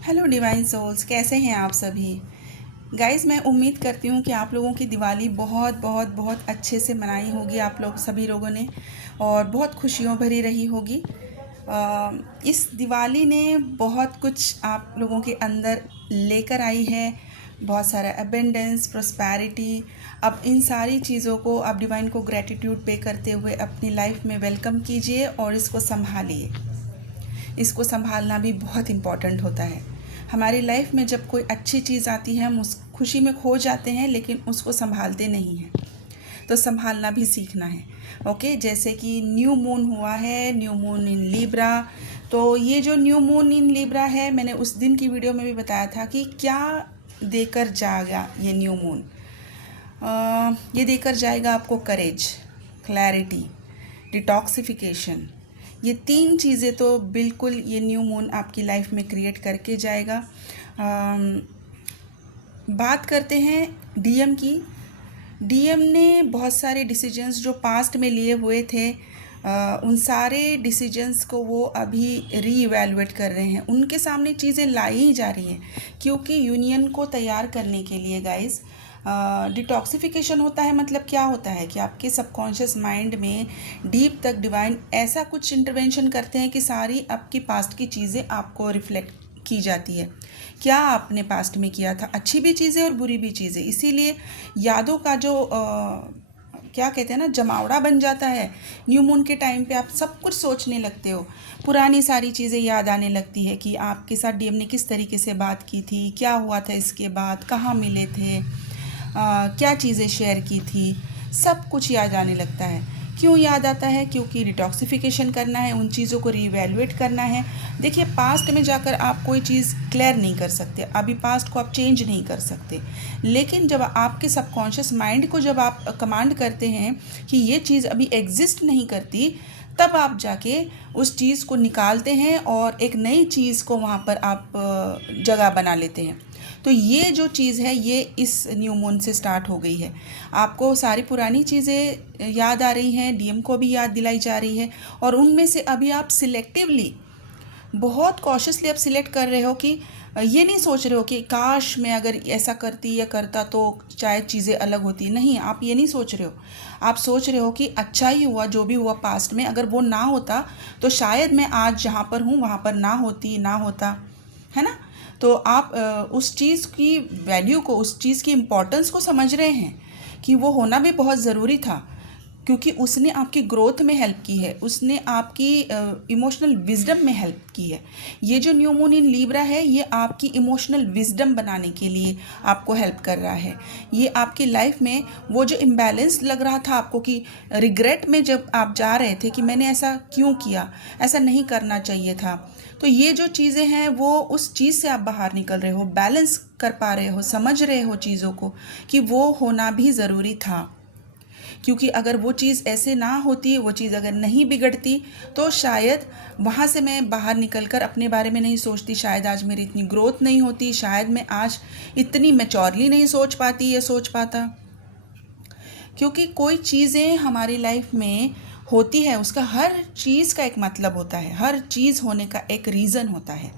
Hello divine souls, कैसे हैं आप सभी। गाइस, मैं उम्मीद करती हूँ कि आप लोगों की दिवाली बहुत बहुत बहुत अच्छे से मनाई होगी आप लोग सभी लोगों ने, और बहुत खुशियों भरी रही होगी। इस दिवाली ने बहुत कुछ आप लोगों के अंदर लेकर आई है, बहुत सारा अबेंडेंस, प्रोस्पैरिटी। अब इन सारी चीज़ों को आप डिवाइन को ग्रैटिट्यूड पे करते हुए अपनी लाइफ में वेलकम कीजिए और इसको संभालिए। इसको संभालना भी बहुत इम्पॉर्टेंट होता है। हमारी लाइफ में जब कोई अच्छी चीज़ आती है, हम उस खुशी में खो जाते हैं, लेकिन उसको संभालते नहीं हैं। तो संभालना भी सीखना है। ओके, जैसे कि न्यू मून हुआ है, न्यू मून इन लिब्रा। तो ये जो न्यू मून इन लिब्रा है, मैंने उस दिन की वीडियो में भी बताया था कि क्या देकर जाएगा ये न्यू मून। ये देकर जाएगा आपको करेज, क्लैरिटी, डिटॉक्सिफिकेशन। ये तीन चीज़ें तो बिल्कुल ये न्यू मून आपकी लाइफ में क्रिएट करके जाएगा। बात करते हैं डीएम की। डीएम ने बहुत सारे डिसीजंस जो पास्ट में लिए हुए थे, उन सारे डिसीजंस को वो अभी रीइवैल्यूएट कर रहे हैं। उनके सामने चीज़ें लाई जा रही हैं, क्योंकि यूनियन को तैयार करने के लिए गाइस, डिटॉक्सिफिकेशन होता है। मतलब क्या होता है कि आपके सबकॉन्शियस माइंड में डीप तक डिवाइन ऐसा कुछ इंटरवेंशन करते हैं कि सारी आपकी पास्ट की चीज़ें आपको रिफ्लेक्ट की जाती है। क्या आपने पास्ट में किया था, अच्छी भी चीज़ें और बुरी भी चीज़ें। इसीलिए यादों का जो क्या कहते हैं ना, जमावड़ा बन जाता है। न्यू मून के टाइम पे आप सब कुछ सोचने लगते हो, पुरानी सारी चीज़ें याद आने लगती है कि आपके साथ डीएम ने किस तरीके से बात की थी, क्या हुआ था इसके बाद, कहाँ मिले थे, क्या चीज़ें शेयर की थी, सब कुछ याद आने लगता है। क्यों याद आता है? क्योंकि डिटॉक्सिफिकेशन करना है, उन चीज़ों को रीवैल्यूएट करना है। देखिए, पास्ट में जाकर आप कोई चीज़ क्लियर नहीं कर सकते, अभी पास्ट को आप चेंज नहीं कर सकते। लेकिन जब आपके सबकॉन्शियस माइंड को जब आप कमांड करते हैं कि ये चीज़ अभी एग्जिस्ट नहीं करती, तब आप जाके उस चीज़ को निकालते हैं और एक नई चीज़ को वहाँ पर आप जगह बना लेते हैं। तो ये जो चीज़ है, ये इस न्यू मून से स्टार्ट हो गई है। आपको सारी पुरानी चीज़ें याद आ रही हैं, डीएम को भी याद दिलाई जा रही है, और उनमें से अभी आप सिलेक्टिवली, बहुत कॉशियसली आप सिलेक्ट कर रहे हो कि ये नहीं सोच रहे हो कि काश मैं अगर ऐसा करती या करता तो शायद चीज़ें अलग होती। नहीं, आप ये नहीं सोच रहे हो। आप सोच रहे हो कि अच्छा ही हुआ जो भी हुआ पास्ट में, अगर वो ना होता तो शायद मैं आज जहाँ पर हूँ वहाँ पर ना होती, ना होता, है ना। तो आप उस चीज़ की वैल्यू को, उस चीज़ की इम्पोर्टेंस को समझ रहे हैं कि वो होना भी बहुत ज़रूरी था, क्योंकि उसने आपकी ग्रोथ में हेल्प की है, उसने आपकी इमोशनल विजडम में हेल्प की है। ये जो न्यू मून इन लीब्रा है, ये आपकी इमोशनल विजडम बनाने के लिए आपको हेल्प कर रहा है। ये आपकी लाइफ में वो जो इम्बैलेंस लग रहा था आपको, कि रिग्रेट में जब आप जा रहे थे कि मैंने ऐसा क्यों किया, ऐसा नहीं करना चाहिए था, तो ये जो चीज़ें हैं वो उस चीज़ से आप बाहर निकल रहे हो, बैलेंस कर पा रहे हो, समझ रहे हो चीज़ों को कि वो होना भी ज़रूरी था। क्योंकि अगर वो चीज़ ऐसे ना होती, वो चीज़ अगर नहीं बिगड़ती, तो शायद वहाँ से मैं बाहर निकल कर अपने बारे में नहीं सोचती, शायद आज मेरी इतनी ग्रोथ नहीं होती, शायद मैं आज इतनी मैच्योरली नहीं सोच पाती या सोच पाता। क्योंकि कोई चीज़ें हमारी लाइफ में होती है, उसका हर चीज़ का एक मतलब होता है, हर चीज़ होने का एक रीज़न होता है।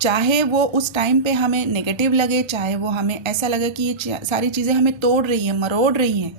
चाहे वो उस टाइम पे हमें नेगेटिव लगे, चाहे वो हमें ऐसा लगे कि ये सारी चीज़ें हमें तोड़ रही हैं, मरोड़ रही हैं,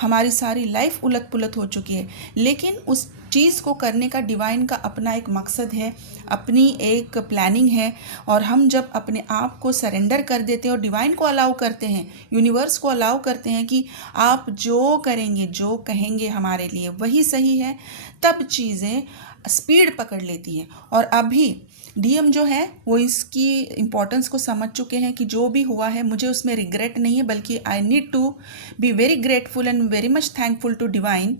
हमारी सारी लाइफ उलट पुलट हो चुकी है, लेकिन उस चीज़ को करने का डिवाइन का अपना एक मकसद है, अपनी एक प्लानिंग है। और हम जब अपने आप को सरेंडर कर देते हैं और डिवाइन को अलाउ करते हैं, यूनिवर्स को अलाउ करते हैं कि आप जो करेंगे, जो कहेंगे हमारे लिए वही सही है, तब चीज़ें स्पीड पकड़ लेती हैं। और अभी डीएम जो है वो इसकी इम्पोर्टेंस को समझ चुके हैं कि जो भी हुआ है मुझे उसमें रिग्रेट नहीं है, बल्कि I need to be very grateful and very much thankful to divine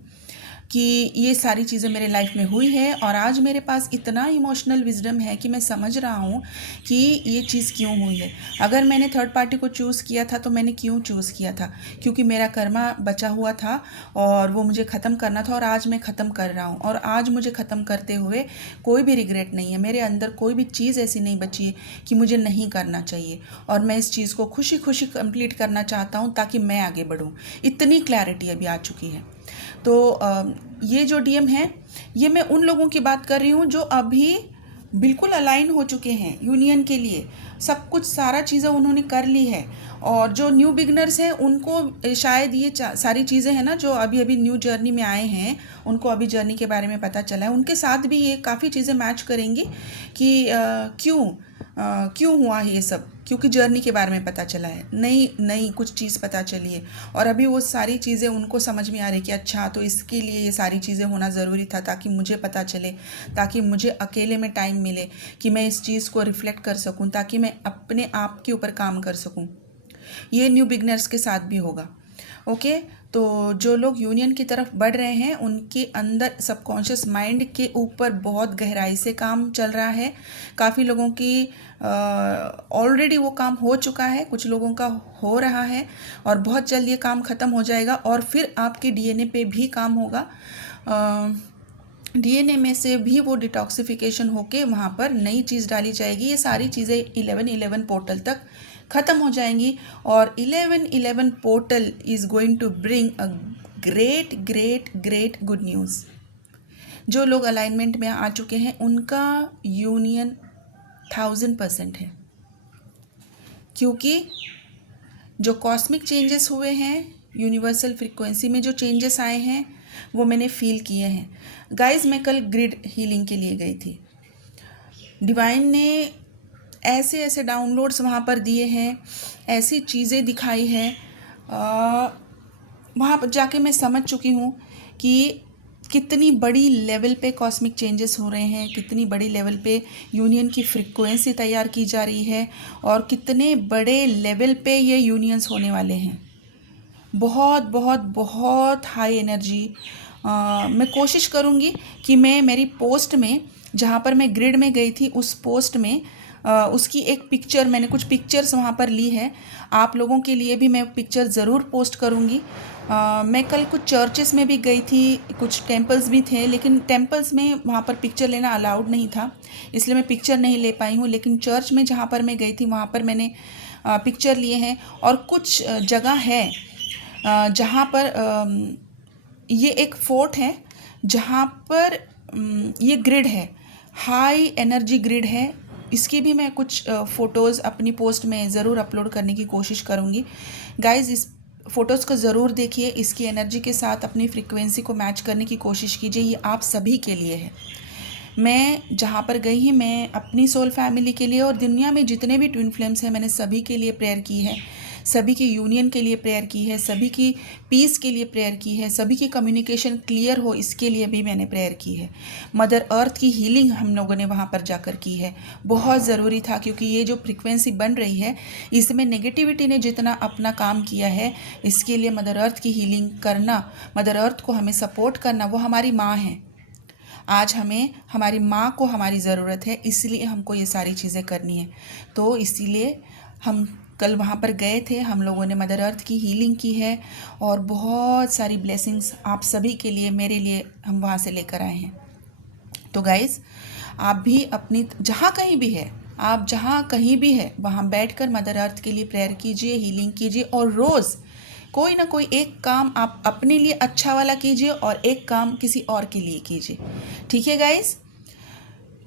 कि ये सारी चीज़ें मेरे लाइफ में हुई है, और आज मेरे पास इतना इमोशनल विजडम है कि मैं समझ रहा हूँ कि ये चीज़ क्यों हुई है। अगर मैंने थर्ड पार्टी को चूज़ किया था तो मैंने क्यों चूज़ किया था, क्योंकि मेरा कर्मा बचा हुआ था और वो मुझे ख़त्म करना था, और आज मैं ख़त्म कर रहा हूँ। और आज मुझे ख़त्म करते हुए कोई भी रिग्रेट नहीं है, मेरे अंदर कोई भी चीज़ ऐसी नहीं बची है कि मुझे नहीं करना चाहिए, और मैं इस चीज़ को खुशी खुशी कंप्लीट करना चाहता हूँ ताकि मैं आगे बढ़ूँ। इतनी क्लैरिटी अभी आ चुकी है। तो ये जो डीएम है, ये मैं उन लोगों की बात कर रही हूँ जो अभी बिल्कुल अलाइन हो चुके हैं यूनियन के लिए, सब कुछ सारा चीज़ें उन्होंने कर ली है। और जो न्यू बिगनर्स हैं उनको शायद ये सारी चीज़ें हैं ना, जो अभी अभी न्यू जर्नी में आए हैं, उनको अभी जर्नी के बारे में पता चला है, उनके साथ भी ये काफ़ी चीज़ें मैच करेंगी कि क्यों हुआ है ये सब, क्योंकि जर्नी के बारे में पता चला है, नई नई कुछ चीज़ पता चली है। और अभी वो सारी चीज़ें उनको समझ में आ रही कि अच्छा तो इसके लिए ये सारी चीज़ें होना ज़रूरी था, ताकि मुझे पता चले, ताकि मुझे अकेले में टाइम मिले कि मैं इस चीज़ को रिफ्लेक्ट कर सकूं, ताकि मैं अपने आप के ऊपर काम कर सकूं। ये न्यू बिगनर्स के साथ भी होगा। ओके, तो जो लोग यूनियन की तरफ बढ़ रहे हैं उनके अंदर सबकॉन्शियस माइंड के ऊपर बहुत गहराई से काम चल रहा है। काफ़ी लोगों की ऑलरेडी वो काम हो चुका है, कुछ लोगों का हो रहा है, और बहुत जल्द ये काम ख़त्म हो जाएगा। और फिर आपके डीएनए पे भी काम होगा, डीएनए में से भी वो डिटॉक्सिफिकेशन होके वहाँ पर नई चीज़ डाली जाएगी। ये सारी चीज़ें 11-11 पोर्टल तक ख़त्म हो जाएंगी, और 11-11 portal is going to bring a great great great good news. जो लोग अलाइनमेंट में आ चुके हैं उनका यूनियन 1000% है, क्योंकि जो कॉस्मिक चेंजेस हुए हैं, यूनिवर्सल फ्रीक्वेंसी में जो चेंजेस आए हैं, वो मैंने फील किए हैं। गाइस, मैं कल ग्रिड हीलिंग के लिए गई थी। डिवाइन ने ऐसे ऐसे डाउनलोड्स वहाँ पर दिए हैं, ऐसी चीज़ें दिखाई है, वहाँ पर जाके मैं समझ चुकी हूँ कि कितनी बड़ी लेवल पे कॉस्मिक चेंजेस हो रहे हैं, कितनी बड़ी लेवल पे यूनियन की फ्रीक्वेंसी तैयार की जा रही है, और कितने बड़े लेवल पे ये यूनियंस होने वाले हैं। बहुत बहुत बहुत हाई एनर्जी। मैं कोशिश करूँगी कि मैं मेरी पोस्ट में, जहाँ पर मैं ग्रिड में गई थी, उस पोस्ट में उसकी एक पिक्चर, मैंने कुछ पिक्चर्स वहाँ पर ली है, आप लोगों के लिए भी मैं पिक्चर ज़रूर पोस्ट करूँगी। मैं कल कुछ चर्चेस में भी गई थी, कुछ टेम्पल्स भी थे, लेकिन टेम्पल्स में वहाँ पर पिक्चर लेना अलाउड नहीं था, इसलिए मैं पिक्चर नहीं ले पाई हूँ। लेकिन चर्च में जहाँ पर मैं गई थी वहाँ पर मैंने पिक्चर लिए हैं। और कुछ जगह है जहाँ पर ये एक फोर्ट है, जहाँ पर ये ग्रिड है, हाई एनर्जी ग्रिड है। इसकी भी मैं कुछ फ़ोटोज़ अपनी पोस्ट में ज़रूर अपलोड करने की कोशिश करूँगी। गाइज़, इस फ़ोटोज़ को ज़रूर देखिए, इसकी एनर्जी के साथ अपनी फ्रीक्वेंसी को मैच करने की कोशिश कीजिए। ये आप सभी के लिए है। मैं जहाँ पर गई ही, मैं अपनी सोल फैमिली के लिए और दुनिया में जितने भी ट्विन फ्लेम्स हैं, मैंने सभी के लिए प्रेयर की है, सभी की यूनियन के लिए प्रेयर की है, सभी की पीस के लिए प्रेयर की है, सभी की कम्युनिकेशन क्लियर हो, इसके लिए भी मैंने प्रेयर की है। मदर अर्थ की हीलिंग हम लोगों ने वहाँ पर जाकर की है, बहुत ज़रूरी था, क्योंकि ये जो फ्रिक्वेंसी बन रही है, इसमें नेगेटिविटी ने जितना अपना काम किया है, इसके लिए मदर अर्थ की हीलिंग करना, मदर अर्थ को हमें सपोर्ट करना, वो हमारी माँ है। आज हमें हमारी माँ को हमारी ज़रूरत है, इसलिए हमको ये सारी चीज़ें करनी है। तो इसीलिए हम कल वहाँ पर गए थे, हम लोगों ने मदर अर्थ की हीलिंग की है, और बहुत सारी ब्लेसिंग्स आप सभी के लिए, मेरे लिए हम वहाँ से लेकर आए हैं। तो गाइज़, आप भी अपनी जहाँ कहीं भी है, आप जहाँ कहीं भी है, वहाँ बैठकर मदर अर्थ के लिए प्रेयर कीजिए, हीलिंग कीजिए, और रोज़ कोई ना कोई एक काम आप अपने लिए अच्छा वाला कीजिए और एक काम किसी और के लिए कीजिए। ठीक है गाइस?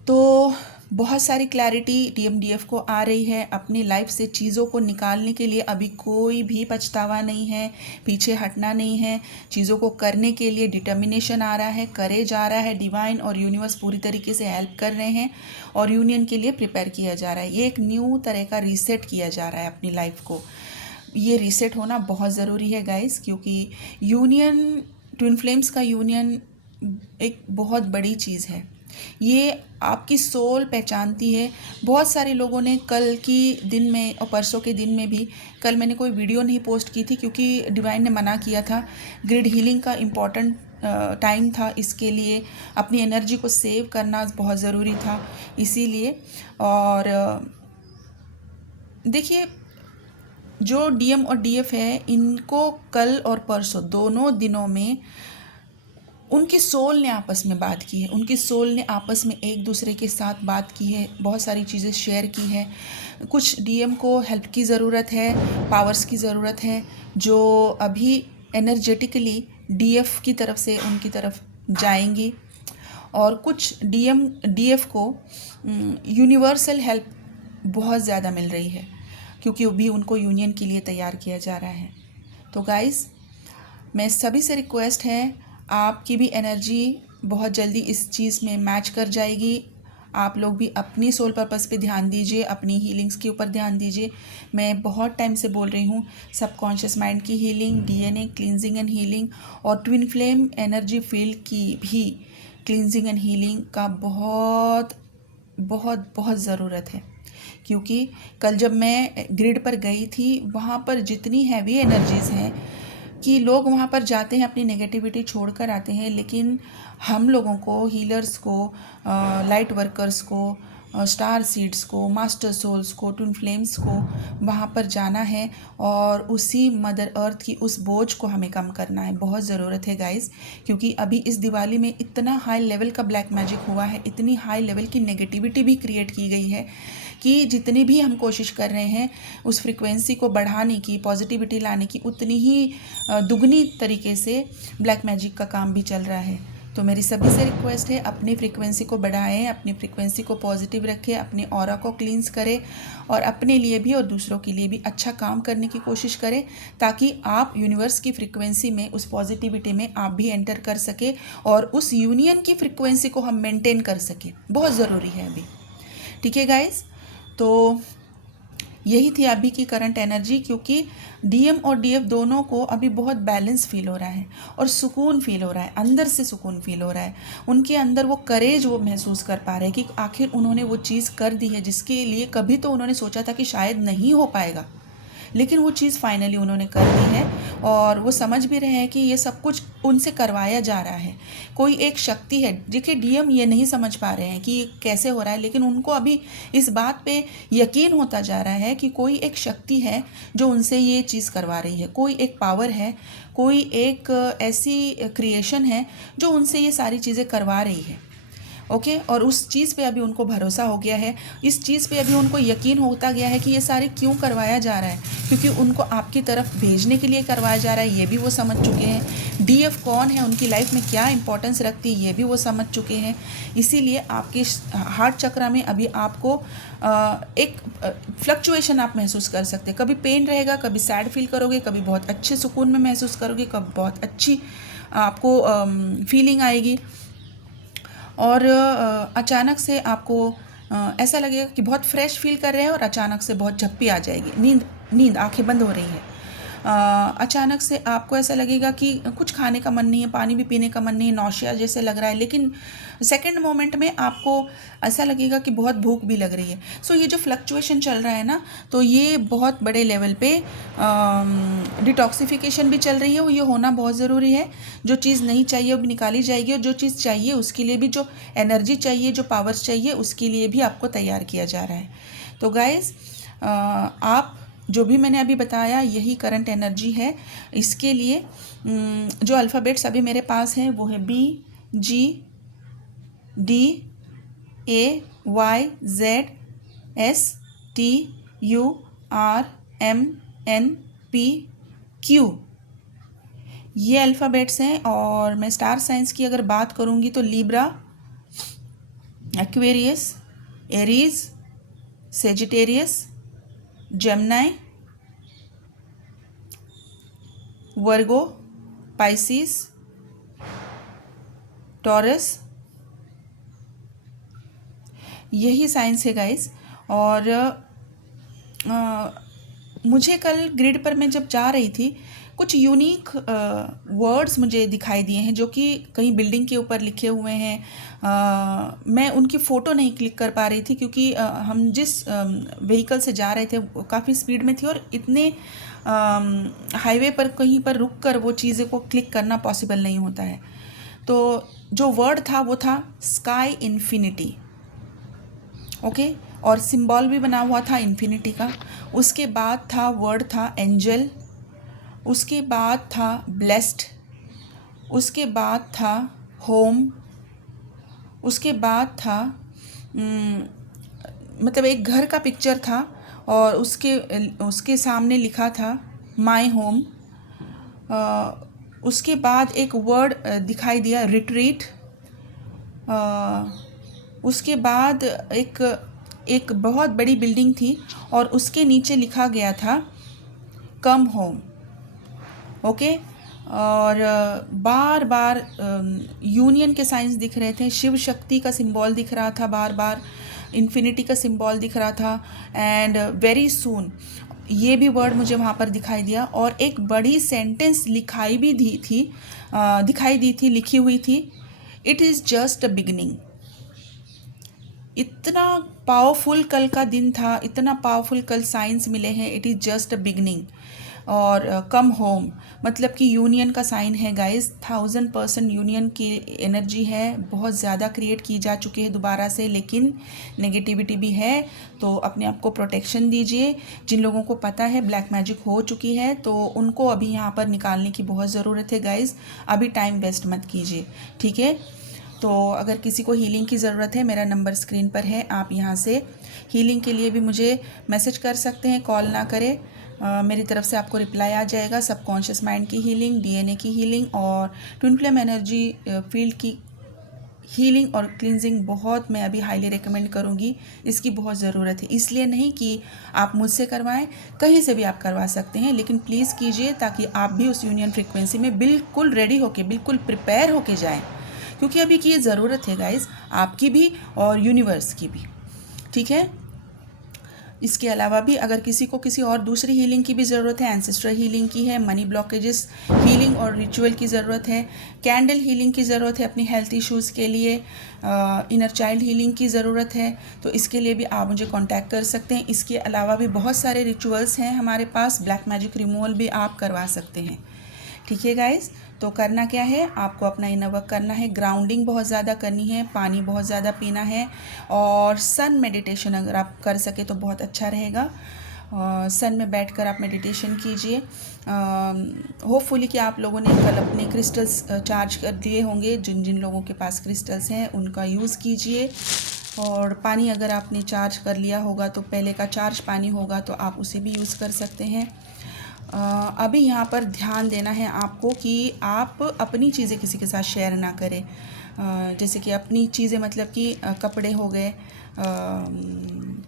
तो बहुत सारी क्लैरिटी DMDF को आ रही है। अपनी लाइफ से चीज़ों को निकालने के लिए अभी कोई भी पछतावा नहीं है, पीछे हटना नहीं है। चीज़ों को करने के लिए डिटर्मिनेशन आ रहा है, करेज आ रहा है। डिवाइन और यूनिवर्स पूरी तरीके से हेल्प कर रहे हैं, और यूनियन के लिए प्रिपेयर किया जा रहा है। ये एक न्यू तरह का रीसेट किया जा रहा है अपनी लाइफ को। ये रीसेट होना बहुत ज़रूरी है गाइस, क्योंकि यूनियन, ट्विन फ्लेम्स का यूनियन एक बहुत बड़ी चीज़ है। ये आपकी सोल पहचानती है। बहुत सारे लोगों ने कल की दिन में और परसों के दिन में भी, कल मैंने कोई वीडियो नहीं पोस्ट की थी क्योंकि डिवाइन ने मना किया था। ग्रिड हीलिंग का इम्पॉर्टेंट टाइम था, इसके लिए अपनी एनर्जी को सेव करना बहुत ज़रूरी था, इसीलिए। और देखिए, जो DM और DF है, इनको कल और परसों दोनों दिनों में उनकी सोल ने आपस में बात की है, उनकी सोल ने आपस में एक दूसरे के साथ बात की है, बहुत सारी चीज़ें शेयर की है। कुछ DM को हेल्प की ज़रूरत है, पावर्स की ज़रूरत है, जो अभी एनर्जेटिकली DF की तरफ से उनकी तरफ जाएंगी। और कुछ डीएफ को यूनिवर्सल हेल्प बहुत ज़्यादा मिल रही है, क्योंकि वो भी उनको यूनियन के लिए तैयार किया जा रहा है। तो गाइस, मैं सभी से रिक्वेस्ट है, आपकी भी एनर्जी बहुत जल्दी इस चीज़ में मैच कर जाएगी। आप लोग भी अपनी सोल पर्पस पे ध्यान दीजिए, अपनी हीलिंग्स के ऊपर ध्यान दीजिए। मैं बहुत टाइम से बोल रही हूँ, सबकॉन्शियस माइंड की healing, DNA cleansing and healing, और ट्विन फ्लेम एनर्जी फील्ड की भी क्लींजिंग एंड हीलिंग का बहुत बहुत बहुत ज़रूरत है। क्योंकि कल जब मैं ग्रिड पर गई थी, वहाँ पर जितनी हैवी एनर्जीज़ हैं कि लोग वहाँ पर जाते हैं, अपनी नेगेटिविटी छोड़कर आते हैं, लेकिन हम लोगों को, हीलर्स को, लाइट वर्कर्स को, स्टार सीड्स को, मास्टर सोल्स को, ट्विन फ्लेम्स को वहाँ पर जाना है और उसी मदर अर्थ की उस बोझ को हमें कम करना है। बहुत ज़रूरत है गाइस, क्योंकि अभी इस दिवाली में इतना हाई लेवल का ब्लैक मैजिक हुआ है, इतनी हाई लेवल की नेगेटिविटी भी क्रिएट की गई है कि जितनी भी हम कोशिश कर रहे हैं उस फ्रिक्वेंसी को बढ़ाने की, पॉजिटिविटी लाने की, उतनी ही दुगनी तरीके से ब्लैक मैजिक का काम भी चल रहा है। तो मेरी सभी से रिक्वेस्ट है, अपनी फ्रिक्वेंसी को बढ़ाएं, अपनी फ्रिक्वेंसी को पॉजिटिव रखें, अपने ऑरा को क्लींस करें और अपने लिए भी और दूसरों के लिए भी अच्छा काम करने की कोशिश करें, ताकि आप यूनिवर्स की फ्रिक्वेंसी में, उस पॉजिटिविटी में आप भी एंटर कर सके और उस यूनियन की फ्रिक्वेंसी को हम मेंटेन कर सकें। बहुत ज़रूरी है अभी। ठीक है गाइस, तो यही थी अभी की करंट एनर्जी, क्योंकि डीएम और डीएफ दोनों को अभी बहुत बैलेंस फील हो रहा है और सुकून फील हो रहा है, अंदर से सुकून फील हो रहा है। उनके अंदर वो करेज वो महसूस कर पा रहे हैं कि आखिर उन्होंने वो चीज़ कर दी है जिसके लिए कभी तो उन्होंने सोचा था कि शायद नहीं हो पाएगा, लेकिन वो चीज़ फाइनली उन्होंने कर दी है और वो समझ भी रहे हैं कि ये सब कुछ उनसे करवाया जा रहा है। कोई एक शक्ति है, देखिए डीएम ये नहीं समझ पा रहे हैं कि ये कैसे हो रहा है, लेकिन उनको अभी इस बात पे यकीन होता जा रहा है कि कोई एक शक्ति है जो उनसे ये चीज़ करवा रही है, कोई एक पावर है, कोई एक ऐसी क्रिएशन है जो उनसे ये सारी चीज़ें करवा रही है। ओके, और उस चीज़ पे अभी उनको भरोसा हो गया है, इस चीज़ पे अभी उनको यकीन होता गया है कि ये सारे क्यों करवाया जा रहा है, क्योंकि उनको आपकी तरफ भेजने के लिए करवाया जा रहा है, ये भी वो समझ चुके हैं। डीएफ कौन है, उनकी लाइफ में क्या इंपॉर्टेंस रखती है, ये भी वो समझ चुके हैं। इसीलिए आपके हार्ट चक्र में अभी आपको एक फ्लक्चुएशन आप महसूस कर सकते हैं। कभी पेन रहेगा, कभी सैड फील करोगे, कभी बहुत अच्छे सुकून में महसूस करोगे, कभी बहुत अच्छी आपको फीलिंग आएगी, और अचानक से आपको ऐसा लगेगा कि बहुत फ्रेश फील कर रहे हैं और अचानक से बहुत झप्पी आ जाएगी, नींद आंखें बंद हो रही है। अचानक से आपको ऐसा लगेगा कि कुछ खाने का मन नहीं है, पानी भी पीने का मन नहीं है, नौशिया जैसे लग रहा है, लेकिन सेकंड मोमेंट में आपको ऐसा लगेगा कि बहुत भूख भी लग रही है। सो ये जो फ्लक्चुएशन चल रहा है ना, तो ये बहुत बड़े लेवल पे डिटॉक्सिफिकेशन भी चल रही है, वो ये होना बहुत ज़रूरी है। जो चीज़ नहीं चाहिए वो भी निकाली जाएगी, और जो चीज़ चाहिए उसके लिए भी, जो एनर्जी चाहिए, जो पावर्स चाहिए, उसके लिए भी आपको तैयार किया जा रहा है। तो गाइज़, आप जो भी मैंने अभी बताया यही करंट एनर्जी है। इसके लिए जो अल्फ़ाबेट्स अभी मेरे पास हैं वो है BGDAYZ TURMNP ये अल्फ़ाबेट्स हैं। और मैं स्टार साइंस की अगर बात करूँगी तो Libra, Aquarius, Aries, Sagittarius, Gemini, Virgo, Pisces, Taurus, यही साइंस है गाइस। और मुझे कल ग्रिड पर मैं जब जा रही थी, कुछ यूनिक वर्ड्स मुझे दिखाई दिए हैं जो कि कहीं बिल्डिंग के ऊपर लिखे हुए हैं। मैं उनकी फ़ोटो नहीं क्लिक कर पा रही थी, क्योंकि हम जिस व्हीकल से जा रहे थे वो काफ़ी स्पीड में थी और इतने हाईवे पर कहीं पर रुक कर वो चीज़ें को क्लिक करना पॉसिबल नहीं होता है। तो जो वर्ड था वो था स्काई इन्फिनिटी। ओके, और सिंबल भी बना हुआ था इन्फिनिटी का। उसके बाद था वर्ड था एंजल, उसके बाद था ब्लेस्ड, उसके बाद था होम, उसके बाद था मतलब एक घर का पिक्चर था और उसके सामने लिखा था माय होम। उसके बाद एक वर्ड दिखाई दिया रिट्रीट, उसके बाद एक बहुत बड़ी बिल्डिंग थी और उसके नीचे लिखा गया था कम होम। ओके। और बार बार यूनियन के साइंस दिख रहे थे, शिव शक्ति का सिंबल दिख रहा था, बार बार इन्फिनिटी का सिंबल दिख रहा था। एंड वेरी सून ये भी वर्ड मुझे वहाँ पर दिखाई दिया, और एक बड़ी सेंटेंस दिखाई दी थी, लिखी हुई थी, it is just a beginning. इतना पावरफुल कल का दिन था, इतना पावरफुल कल साइंस मिले हैं, it is just a beginning. और कम होम मतलब कि यूनियन का साइन है गाइस, 1000% यूनियन की एनर्जी है, बहुत ज़्यादा क्रिएट की जा चुकी है दोबारा से, लेकिन नेगेटिविटी भी है, तो अपने आप को प्रोटेक्शन दीजिए। जिन लोगों को पता है ब्लैक मैजिक हो चुकी है तो उनको अभी यहाँ पर निकालने की बहुत ज़रूरत है गाइस, अभी टाइम वेस्ट मत कीजिए, ठीक है। तो अगर किसी को हीलिंग की ज़रूरत है, मेरा नंबर स्क्रीन पर है, आप यहाँ से हीलिंग के लिए भी मुझे मैसेज कर सकते हैं, कॉल ना करें, मेरी तरफ से आपको रिप्लाई आ जाएगा। सबकॉन्शियस माइंड की हीलिंग, डीएनए की हीलिंग और ट्विन फ्लेम एनर्जी फील्ड की हीलिंग और क्लिनजिंग बहुत मैं अभी हाईली रिकमेंड करूँगी, इसकी बहुत ज़रूरत है। इसलिए नहीं कि आप मुझसे करवाएं, कहीं से भी आप करवा सकते हैं, लेकिन प्लीज़ कीजिए ताकि आप भी उस यूनियन फ्रिक्वेंसी में बिल्कुल रेडी होके, बिल्कुल प्रिपेयर होके जाएं, क्योंकि अभी की ये ज़रूरत है गाइस, आपकी भी और यूनिवर्स की भी, ठीक है। इसके अलावा भी अगर किसी को किसी और दूसरी हीलिंग की भी ज़रूरत है, एंसेस्ट्रल हीलिंग की है, मनी ब्लॉकेजेस हीलिंग और रिचुअल की ज़रूरत है, कैंडल हीलिंग की ज़रूरत है अपनी हेल्थ इश्यूज़ के लिए, इनर चाइल्ड हीलिंग की ज़रूरत है, तो इसके लिए भी आप मुझे कांटेक्ट कर सकते हैं। इसके अलावा भी बहुत सारे रिचुअल्स हैं हमारे पास, ब्लैक मैजिक रिमूवल भी आप करवा सकते हैं, ठीक है गाइस। तो करना क्या है, आपको अपना इनर वर्क करना है, ग्राउंडिंग बहुत ज़्यादा करनी है, पानी बहुत ज़्यादा पीना है, और सन मेडिटेशन अगर आप कर सके तो बहुत अच्छा रहेगा। सन में बैठकर आप मेडिटेशन कीजिए। होपफुली कि आप लोगों ने कल अपने क्रिस्टल्स चार्ज कर दिए होंगे, जिन जिन लोगों के पास क्रिस्टल्स हैं उनका यूज़ कीजिए। और पानी अगर आपने चार्ज कर लिया होगा तो पहले का चार्ज पानी होगा तो आप उसे भी यूज़ कर सकते हैं। अभी यहाँ पर ध्यान देना है आपको कि आप अपनी चीज़ें किसी के साथ शेयर ना करें, जैसे कि अपनी चीज़ें मतलब कि कपड़े हो गए,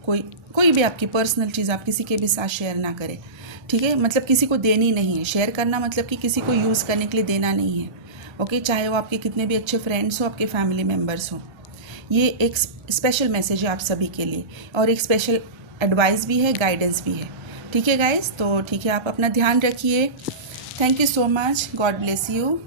कोई भी आपकी पर्सनल चीज़ आप किसी के भी साथ शेयर ना करें, ठीक है। मतलब किसी को देनी नहीं है, शेयर करना मतलब कि किसी को यूज़ करने के लिए देना नहीं है, ओके। चाहे वो आपके कितने भी अच्छे फ्रेंड्स हो, आपके फैमिली मेम्बर्स हो, ये एक स्पेशल मैसेज है आप सभी के लिए, और एक स्पेशल एडवाइस भी है, गाइडेंस भी है, ठीक है गाइस। तो ठीक है, आप अपना ध्यान रखिए। Thank you so much, God bless you.